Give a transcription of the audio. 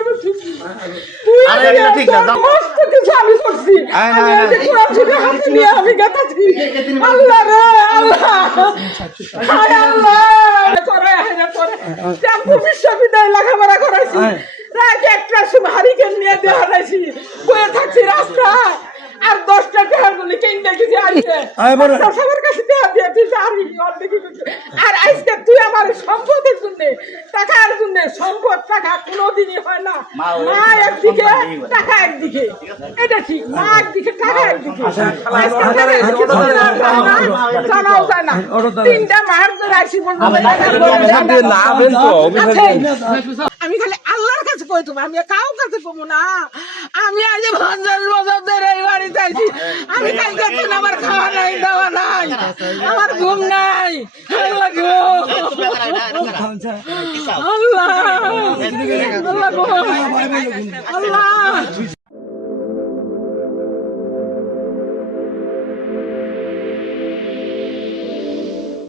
করবে ঠিকই। মস্ত কিছু আমি করছি। আমি এই যে কোরআন শরীফ হাতে নিয়ে আমি গেতাছি। আল্লাহ রে আল্লাহ, হায় আল্লাহ, করে হেনা করে টেম্পু বিশ্ববিদ্যালয়ে লেখাপড়া করাইছি। রাত একটার সময় হারিকেন নিয়ে দেওয়া হারাইছি, বয়ে থাকছি রাস্তায়। আর 10টা টাকার গুলি কিনতে গেছি আজকে সবার কাছে দেওয়া দিয়েছিস আর আজকে তুই আমার সম্পদের জন্য, টাকার জন্য। সম্পদ টাকা কোনোদিনই হয় না। মা একদিকে টাকা একদিকে, এটা ঠিক। মা একদিকে টাকা একদিকে, জানাও যায় না। 3টা মাস ধরে আসি বলবো আমি খালি আল্লাহর কাছে কই, তুমি আমি কাউ কাছে কমু না। আমি আজ 50 বছর ধরে এই বাড়িতে আছি। আমি কালকে আমার খাওয়া নাই, দাওয়া নাই, আমার ঘুম নাই। আল্লাহ গো, আল্লাহ, আল্লাহ গো, আল্লাহ।